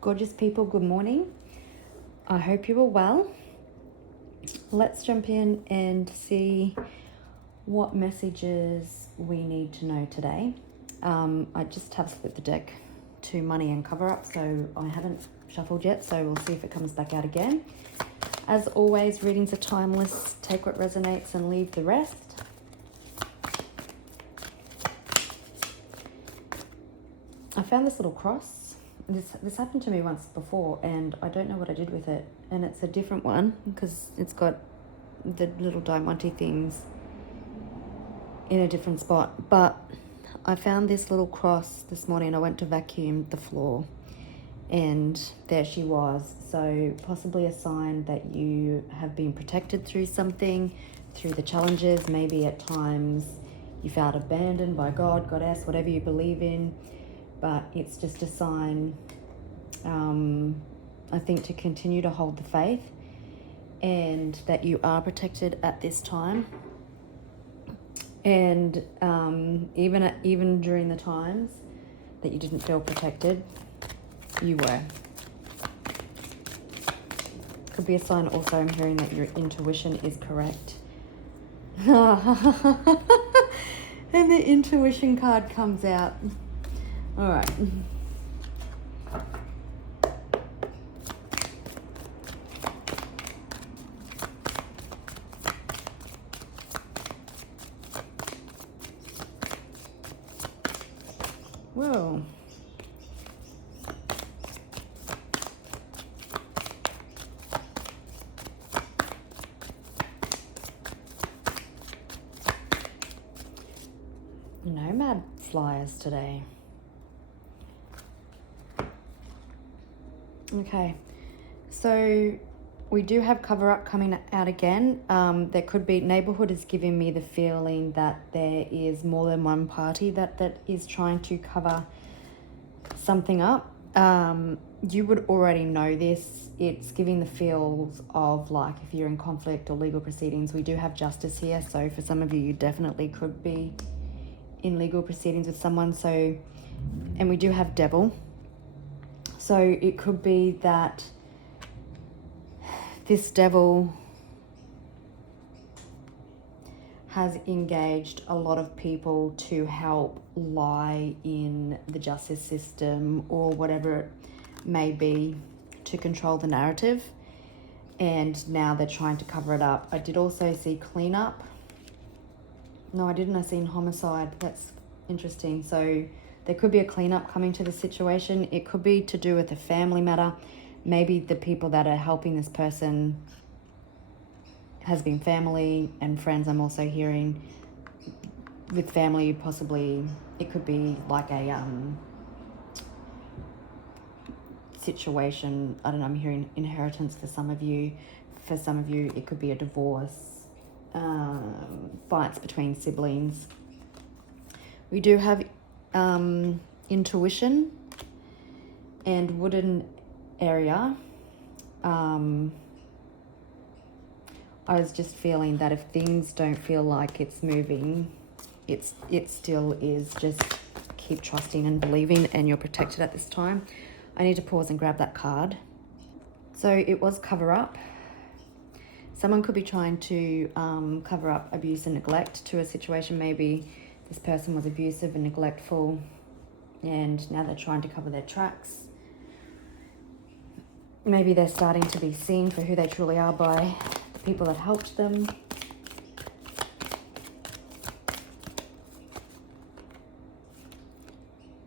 Gorgeous people, good morning. I hope you are well. Let's jump in and see what messages we need to know today. I just have split the deck to money and cover up, so I haven't shuffled yet, so we'll see if it comes back out again. As always, readings are timeless. Take what resonates and leave the rest. I found this little cross. This happened to me once before, and I don't know what I did with it. And it's a different one because it's got the little diamante things in a different spot. But I found this little cross this morning. I went to vacuum the floor, and there she was. So possibly a sign that you have been protected through something, through the challenges. Maybe at times you felt abandoned by God, Goddess, whatever you believe in. But it's just a sign, I think, to continue to hold the faith and that you are protected at this time. And even during the times that you didn't feel protected, you were. Could be a sign also, I'm hearing, that your intuition is correct. And the intuition card comes out. All right. Whoa. Nomad flyers today. Okay, so we do have cover up coming out again. There could be, neighborhood is giving me the feeling that there is more than one party that is trying to cover something up. You would already know this. It's giving the feels of like if you're in conflict or legal proceedings. We do have justice here, so for some of you, you definitely could be in legal proceedings with someone. So, and we do have devil. So it could be that this devil has engaged a lot of people to help lie in the justice system or whatever it may be to control the narrative. And now they're trying to cover it up. I did also see cleanup. No, I didn't. I seen homicide. That's interesting. So there could be a cleanup coming to the situation. It could be to do with a family matter. Maybe the people that are helping this person has been family and friends. I'm also hearing with family, possibly it could be like a situation. I don't know, I'm hearing inheritance for some of you. For some of you, it could be a divorce, fights between siblings. We do have intuition and wooden area. I was just feeling that if things don't feel like it's moving, it still is. Just keep trusting and believing, and you're protected at this time. I need to pause and grab that card. So it was cover up. Someone could be trying to cover up abuse and neglect to a situation. Maybe this person was abusive and neglectful, and now they're trying to cover their tracks. Maybe they're starting to be seen for who they truly are by the people that helped them.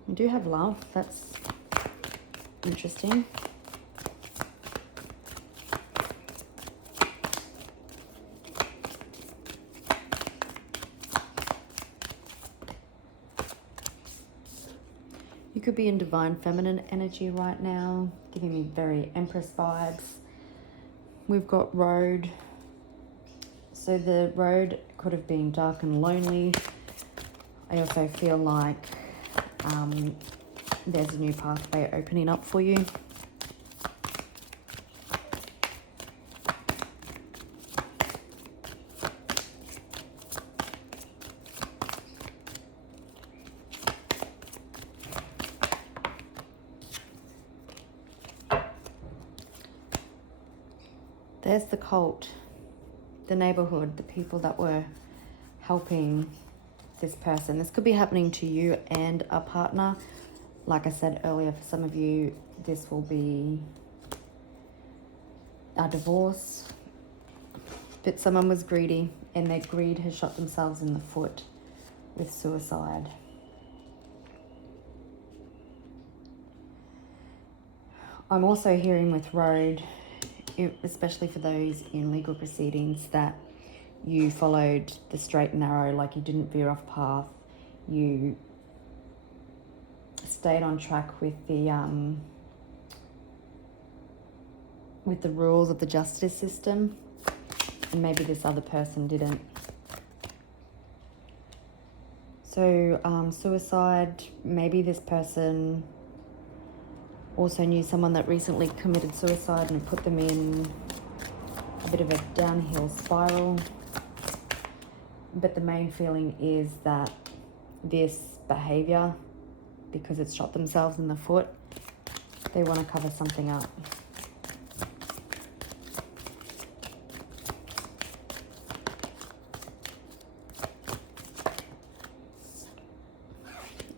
We do have love. That's interesting. You could be in divine feminine energy right now, giving me very Empress vibes. We've got road. So the road could have been dark and lonely. I also feel like there's a new pathway opening up for you. There's the cult, the neighborhood, the people that were helping this person. This could be happening to you and a partner. Like I said earlier, for some of you, this will be a divorce. But someone was greedy, and their greed has shot themselves in the foot with suicide. I'm also hearing with road, especially for those in legal proceedings, that you followed the straight and narrow, like you didn't veer off path. You stayed on track with the rules of the justice system, and maybe this other person didn't. So suicide, maybe this person also knew someone that recently committed suicide and put them in a bit of a downhill spiral. But the main feeling is that this behavior, because it's shot themselves in the foot, they want to cover something up.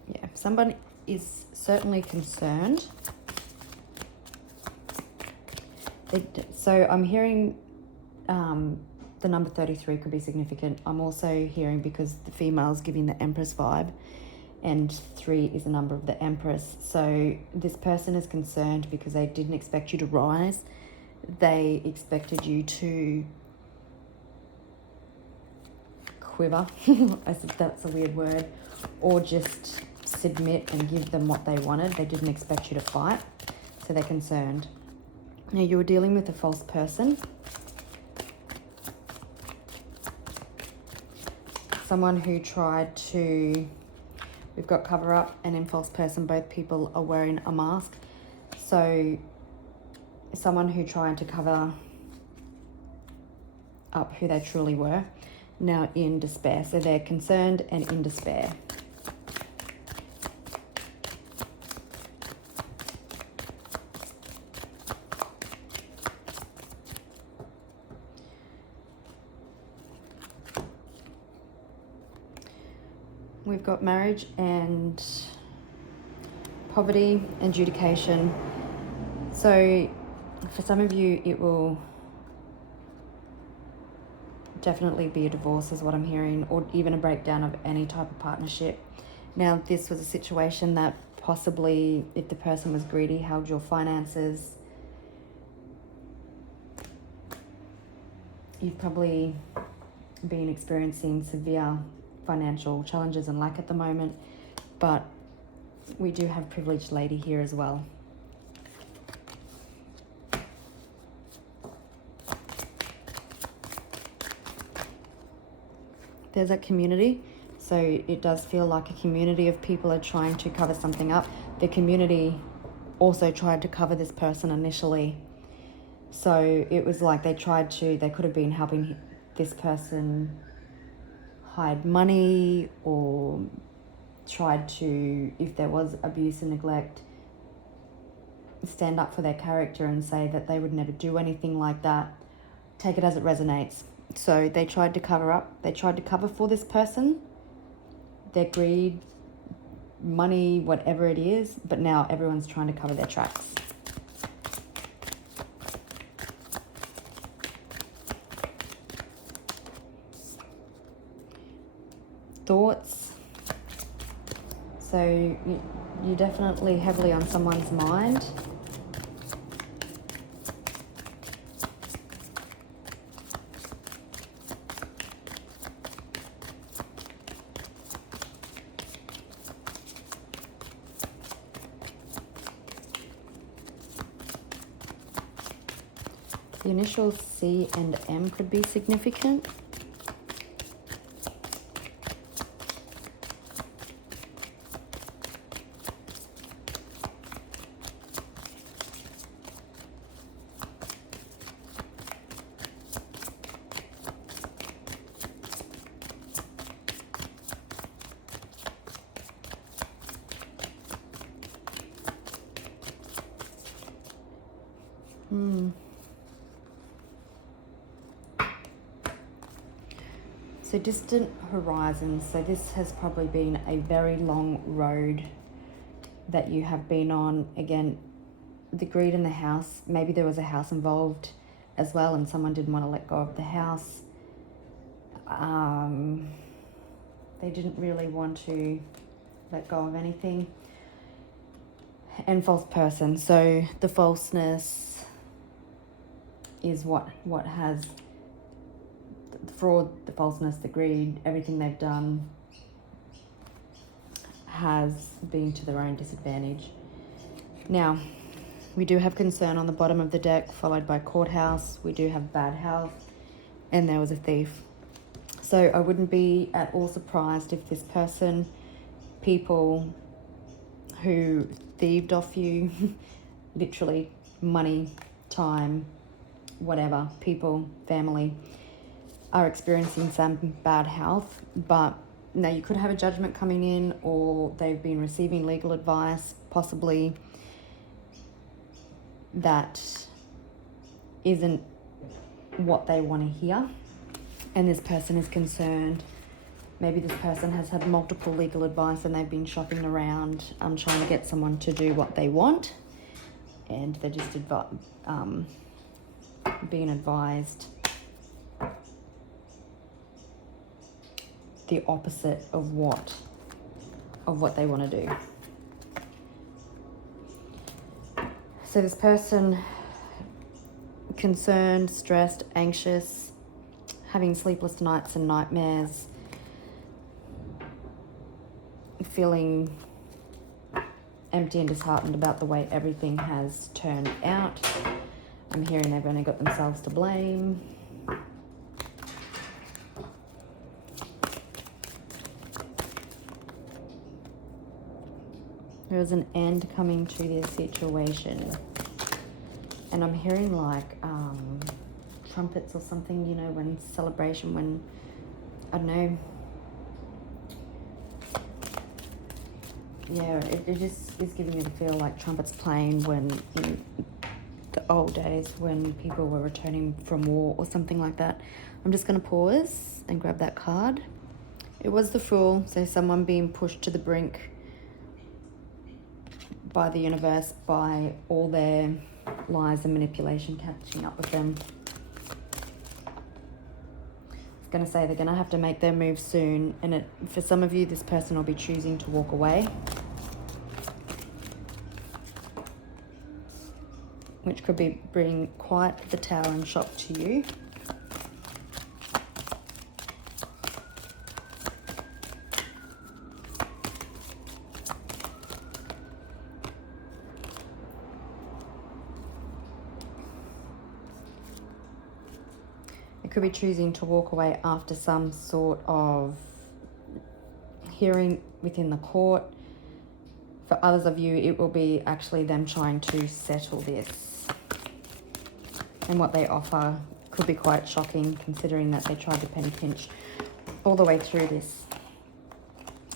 Yeah, somebody is certainly concerned. So I'm hearing the number 33 could be significant. I'm also hearing, because the female's giving the Empress vibe, and 3 is the number of the Empress. So this person is concerned because they didn't expect you to rise. They expected you to quiver. I said that's a weird word. Or just submit and give them what they wanted. They didn't expect you to fight. So they're concerned. Now, you were dealing with a false person. Someone who tried to... We've got cover up and in false person, both people are wearing a mask. So someone who tried to cover up who they truly were, now in despair. So they're concerned and in despair. We've got marriage and poverty and adjudication. So for some of you, it will definitely be a divorce is what I'm hearing, or even a breakdown of any type of partnership. Now, this was a situation that possibly, if the person was greedy, held your finances. You've probably been experiencing severe financial challenges and lack at the moment, but we do have privileged lady here as well. There's a community, so it does feel like a community of people are trying to cover something up. The community also tried to cover this person initially, so it was like they could have been helping this person hide money, or tried to, if there was abuse and neglect, stand up for their character and say that they would never do anything like that. Take it as it resonates. So they tried to cover up. They tried to cover for this person, their greed, money, whatever it is. But now everyone's trying to cover their tracks. Thoughts. So you're definitely heavily on someone's mind. The initials C and M could be significant. So distant horizons. So this has probably been a very long road that you have been on. Again, the greed in the house. Maybe there was a house involved as well and someone didn't want to let go of the house. They didn't really want to let go of anything. And false person. So the falseness is what has the fraud, the falseness, the greed, everything they've done has been to their own disadvantage. Now, we do have concern on the bottom of the deck, followed by courthouse. We do have bad health, and there was a thief. So I wouldn't be at all surprised if this person, people who thieved off you, literally money, time, whatever, people, family, are experiencing some bad health. But now you could have a judgment coming in, or they've been receiving legal advice, possibly, that isn't what they want to hear, and this person is concerned. Maybe this person has had multiple legal advice and they've been shopping around trying to get someone to do what they want, and they're just being advised the opposite of what they want to do. So this person, concerned, stressed, anxious, having sleepless nights and nightmares, feeling empty and disheartened about the way everything has turned out. I'm hearing they've only got themselves to blame. There is an end coming to this situation. And I'm hearing like trumpets or something, you know, when celebration, when, I don't know. Yeah, it just is giving me the feel like trumpets playing when in the old days when people were returning from war or something like that. I'm just going to pause and grab that card. It was the Fool, so someone being pushed to the brink by the universe, by all their lies and manipulation catching up with them. I was going to say they're going to have to make their move soon, and for some of you, this person will be choosing to walk away, which could be bring quite the towering shock to you. Could be choosing to walk away after some sort of hearing within the court. For others of you, it will be actually them trying to settle this. And what they offer could be quite shocking, considering that they tried to penny pinch all the way through this.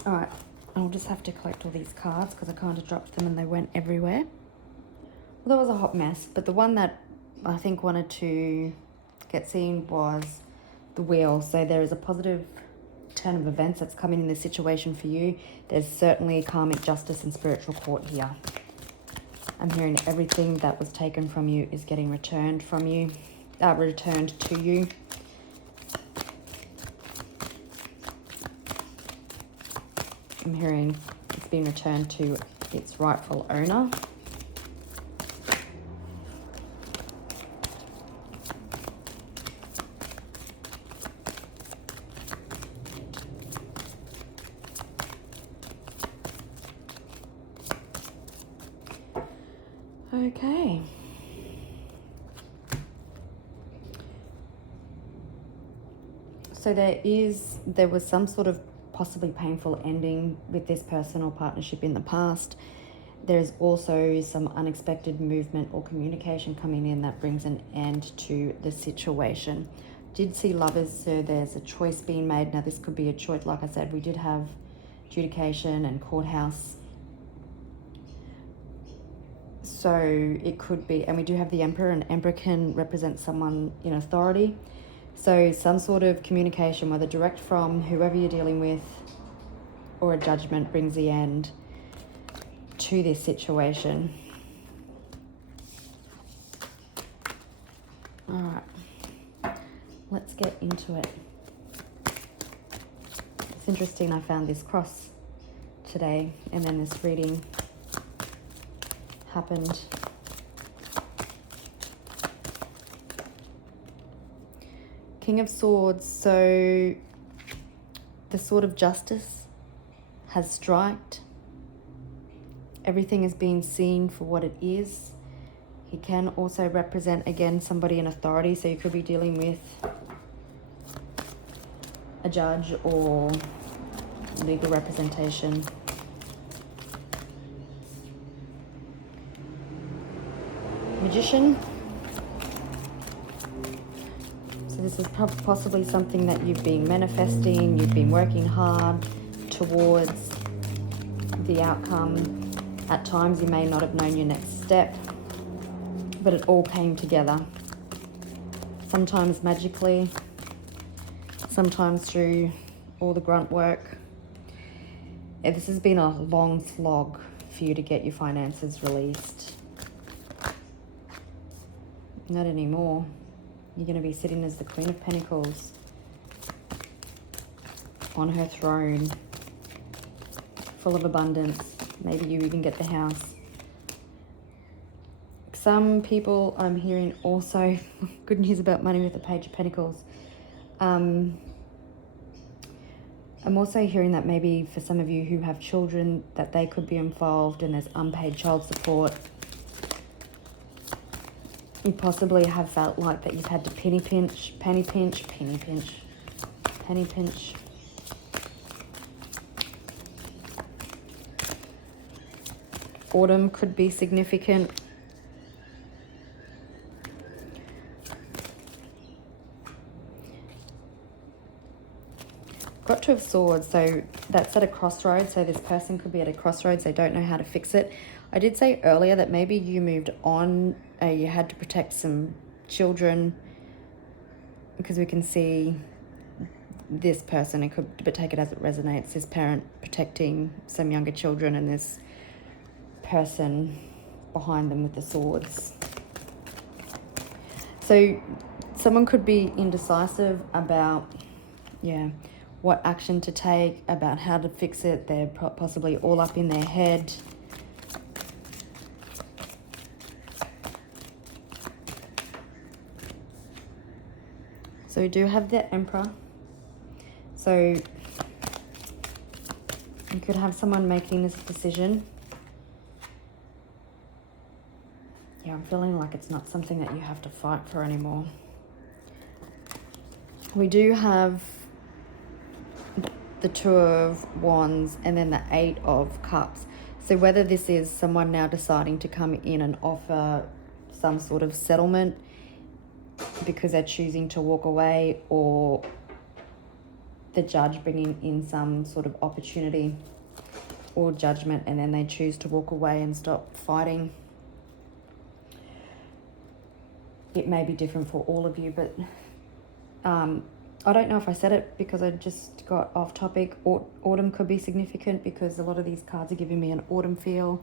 All right, I'll just have to collect all these cards because I kind of dropped them and they went everywhere. Well, that was a hot mess, but the one that I think wanted to get seen was the Wheel. So there is a positive turn of events that's coming in this situation for you. There's certainly karmic justice and spiritual court here. I'm hearing everything that was taken from you is getting returned from you, returned to you. I'm hearing it's being returned to its rightful owner. Okay. So there was some sort of possibly painful ending with this person or partnership in the past. There's also some unexpected movement or communication coming in that brings an end to the situation. Did see Lovers, so there's a choice being made. Now this could be a choice, like I said, we did have adjudication and courthouse. So it could be, and we do have the Emperor, and Emperor can represent someone in authority. So some sort of communication, whether direct from whoever you're dealing with, or a judgment brings the end to this situation. All right, let's get into it. It's interesting, I found this cross today, and then this reading happened. King of Swords, so the sword of justice has striked. Everything is being seen for what it is. He can also represent, again, somebody in authority, so you could be dealing with a judge or legal representation. Magician. So this is possibly something that you've been manifesting, you've been working hard towards the outcome. At times you may not have known your next step, but it all came together. Sometimes magically, sometimes through all the grunt work. This has been a long slog for you to get your finances released. Not anymore. You're going to be sitting as the Queen of Pentacles on her throne, full of abundance. Maybe you even get the house. Some people I'm hearing also, good news about money with the Page of Pentacles. I'm also hearing that maybe for some of you who have children, that they could be involved and there's unpaid child support. You possibly have felt like that you've had to penny pinch. Autumn could be significant. Got Two of Swords, so that's at a crossroads. So this person could be at a crossroads. They don't know how to fix it. I did say earlier that maybe you moved on. You had to protect some children, because we can see this person, it could, but take it as it resonates, this parent protecting some younger children and this person behind them with the swords. So someone could be indecisive about, what action to take, about how to fix it. They're possibly all up in their head. So we do have the Emperor. So you could have someone making this decision. Yeah, I'm feeling like it's not something that you have to fight for anymore. We do have the Two of Wands and then the Eight of Cups. So whether this is someone now deciding to come in and offer some sort of settlement because they're choosing to walk away, or the judge bringing in some sort of opportunity or judgment and then they choose to walk away and stop fighting. It may be different for all of you, but I don't know if I said it because I just got off topic. Autumn could be significant because a lot of these cards are giving me an autumn feel.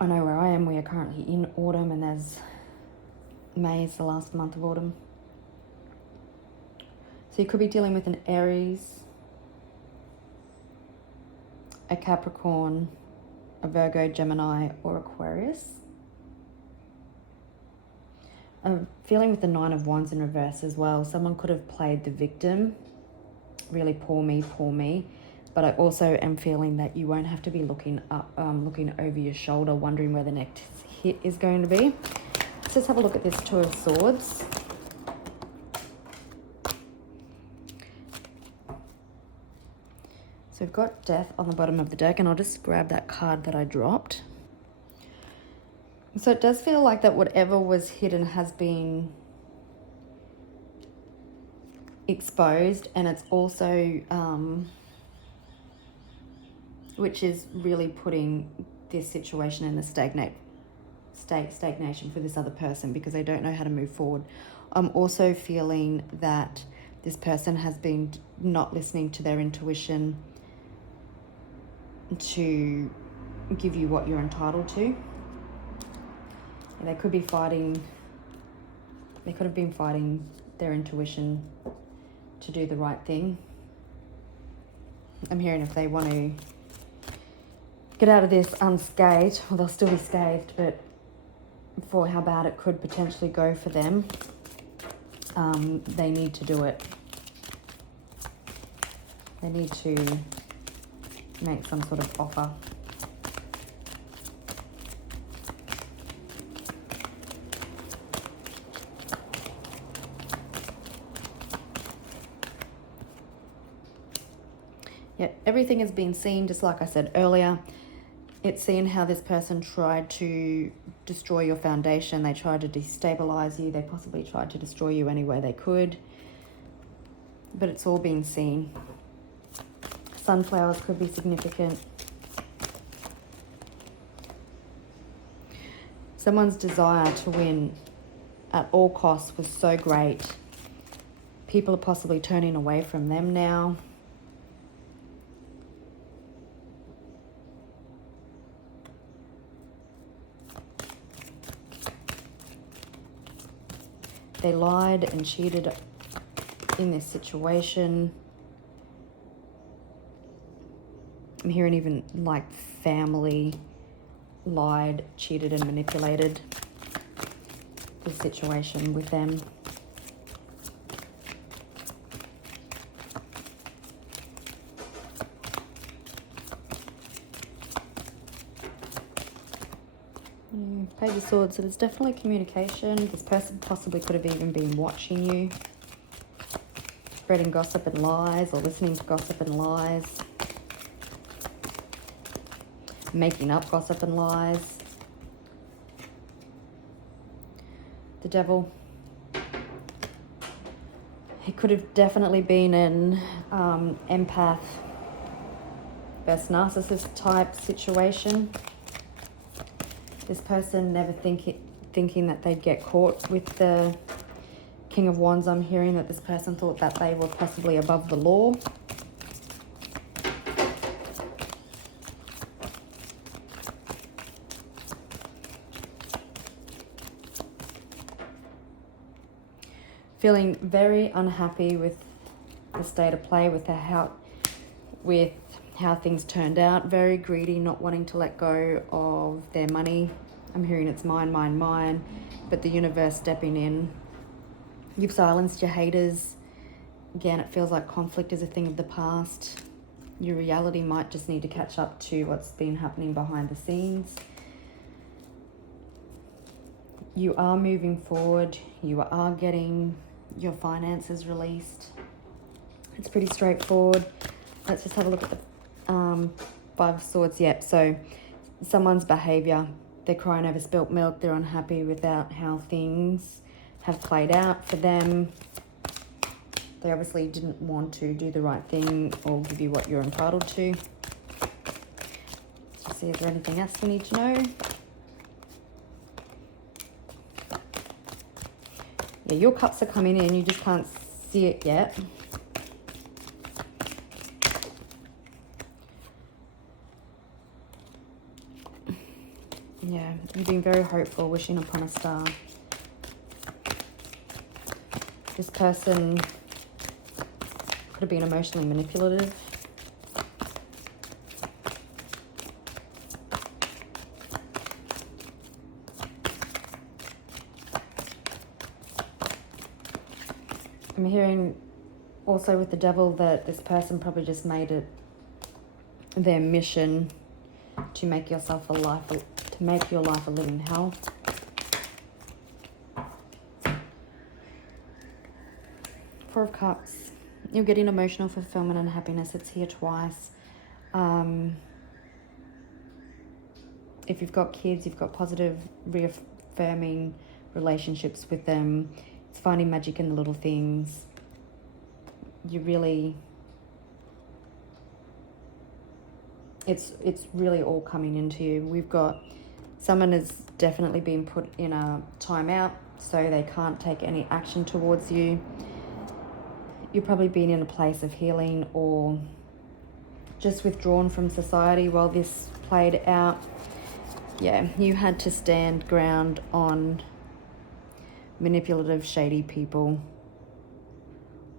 I know where I am, we are currently in autumn, and there's May is the last month of autumn. So you could be dealing with an Aries, a Capricorn, a Virgo, Gemini, or Aquarius. I'm feeling with the Nine of Wands in reverse as well. Someone could have played the victim, really poor me. But I also am feeling that you won't have to be looking up, looking over your shoulder, wondering where the next hit is going to be. So let's have a look at this Two of Swords. So we've got Death on the bottom of the deck, and I'll just grab that card that I dropped. So it does feel like that whatever was hidden has been exposed, and it's also, which is really putting this situation in a stagnation for this other person because they don't know how to move forward. I'm also feeling that this person has been not listening to their intuition to give you what you're entitled to. And they could be fighting, they could have been fighting their intuition to do the right thing. I'm hearing if they want to get out of this unscathed, well, they'll still be scathed, but for how bad it could potentially go for them, they need to do it. They need to make some sort of offer. Yeah, everything has been seen, just like I said earlier. It's seen how this person tried to destroy your foundation. They tried to destabilize you. They possibly tried to destroy you any way they could. But it's all been seen. Sunflowers could be significant. Someone's desire to win at all costs was so great. People are possibly turning away from them now. They lied and cheated in this situation. I'm hearing even like family lied, cheated and manipulated the situation with them. Page of Swords, so there's definitely communication. This person possibly could have even been watching you, spreading gossip and lies, or listening to gossip and lies, making up gossip and lies. The Devil. He could have definitely been an empath versus narcissist type situation. This person never thinking that they'd get caught with the King of Wands. I'm hearing that this person thought that they were possibly above the law. Feeling very unhappy with the state of play, with how things turned out. Very greedy, not wanting to let go of their money. I'm hearing it's mine, mine, mine, but the universe stepping in. You've silenced your haters. Again, it feels like conflict is a thing of the past. Your reality might just need to catch up to what's been happening behind the scenes. You are moving forward. You are getting your finances released. It's pretty straightforward. Let's just have a look at the Five of Swords. Yep, so someone's behavior. They're crying over spilt milk. They're unhappy without how things have played out for them. They obviously didn't want to do the right thing or give you what you're entitled to. Let's see if there's anything else we need to know. Yeah, your cups are coming in. You just can't see it yet. Yeah, you've been very hopeful, wishing upon a star. This person could have been emotionally manipulative. I'm hearing also with the Devil that this person probably just made it their mission to make your life a living hell. Four of Cups. You're getting emotional fulfillment and happiness. It's here twice. If you've got kids, you've got positive, reaffirming relationships with them. It's finding magic in the little things. You really... It's really all coming into you. We've got Someone has definitely been put in a timeout, so they can't take any action towards you. You've probably been in a place of healing or just withdrawn from society while this played out. Yeah, you had to stand ground on manipulative, shady people,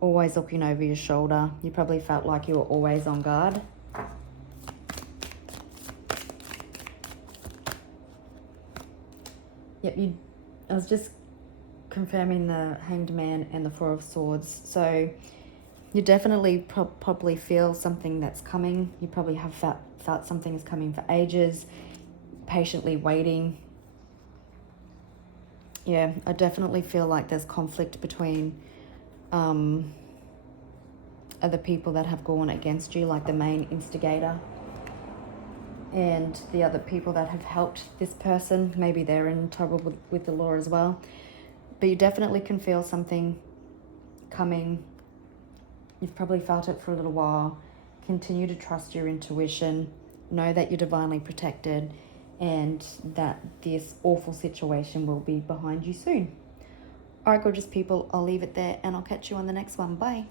always looking over your shoulder. You probably felt like you were always on guard. Yep, I was just confirming the Hanged Man and the Four of Swords. So you definitely probably feel something that's coming. You probably have felt something is coming for ages, patiently waiting. Yeah, I definitely feel like there's conflict between other people that have gone against you, like the main instigator, and the other people that have helped this person. Maybe they're in trouble with the law as well. But you definitely can feel something coming. You've probably felt it for a little while. Continue to trust your intuition. Know that you're divinely protected and that this awful situation will be behind you soon. All right, gorgeous people, I'll leave it there and I'll catch you on the next one. Bye.